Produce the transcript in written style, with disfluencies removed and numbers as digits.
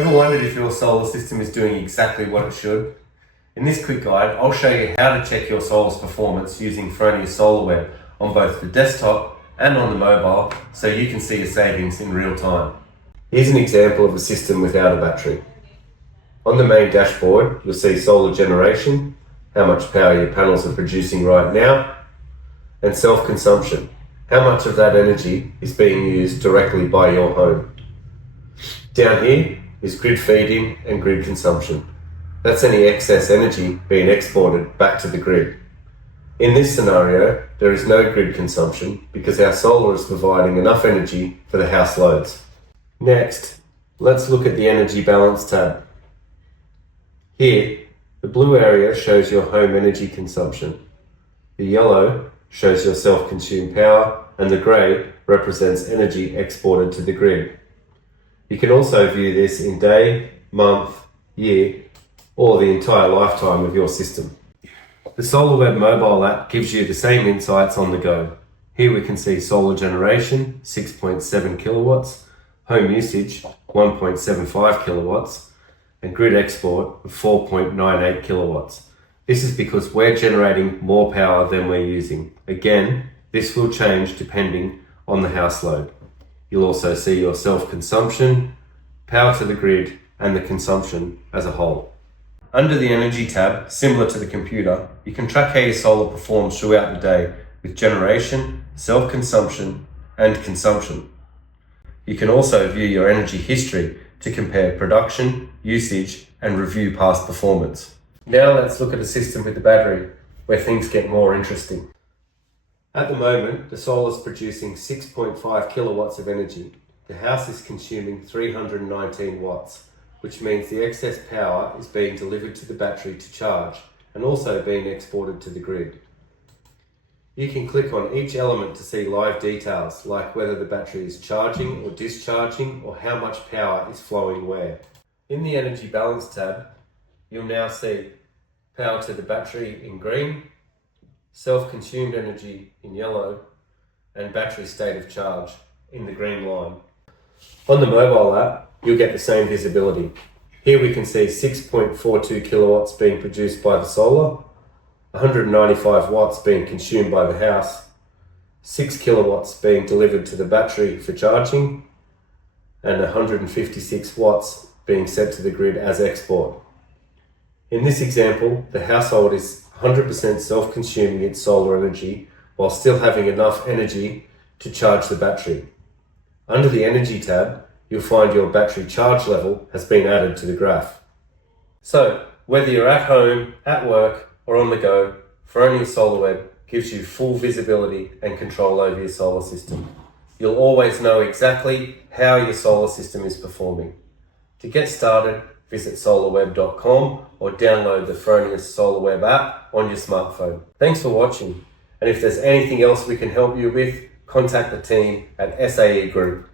Ever wondered if your solar system is doing exactly what it should? In this quick guide, I'll show you how to check your solar's performance using Fronius Solar.web on both the desktop and on the mobile, so you can see your savings in real time. Here's an example of a system without a battery. On the main dashboard, you'll see solar generation, how much power your panels are producing right now, and self-consumption, how much of that energy is being used directly by your home. Down here is grid feeding and grid consumption. That's any excess energy being exported back to the grid. In this scenario, there is no grid consumption because our solar is providing enough energy for the house loads. Next, let's look at the energy balance tab. Here, the blue area shows your home energy consumption. The yellow shows your self-consumed power, and the grey represents energy exported to the grid. You can also view this in day, month, year, or the entire lifetime of your system. The Solar.web mobile app gives you the same insights on the go. Here we can see solar generation, 6.7 kilowatts, home usage, 1.75 kilowatts, and grid export of 4.98 kilowatts. This is because we're generating more power than we're using. Again, this will change depending on the house load. You'll also see your self-consumption, power to the grid, and the consumption as a whole. Under the Energy tab, similar to the computer, you can track how your solar performs throughout the day with generation, self-consumption, and consumption. You can also view your energy history to compare production, usage, and review past performance. Now let's look at a system with the battery, where things get more interesting. At the moment, the solar is producing 6.5 kilowatts of energy. The house is consuming 319 watts, which means the excess power is being delivered to the battery to charge and also being exported to the grid. You can click on each element to see live details, like whether the battery is charging or discharging or how much power is flowing where. In the Energy Balance tab, you'll now see power to the battery in green, self-consumed energy in yellow, and battery state of charge in the green line. On the mobile app, you'll get the same visibility. Here we can see 6.42 kilowatts being produced by the solar, 195 watts being consumed by the house, 6 kilowatts being delivered to the battery for charging, and 156 watts being sent to the grid as export. In this example, the household is 100% self-consuming its solar energy while still having enough energy to charge the battery. Under the Energy tab, you'll find your battery charge level has been added to the graph. So, whether you're at home, at work, or on the go, Fronius Solar.web gives you full visibility and control over your solar system. You'll always know exactly how your solar system is performing. To get started, visit self-sufficiency.com or download the Fronius Solar.web app on your smartphone. Thanks for watching, and if there's anything else we can help you with, contact the team at SAE Group.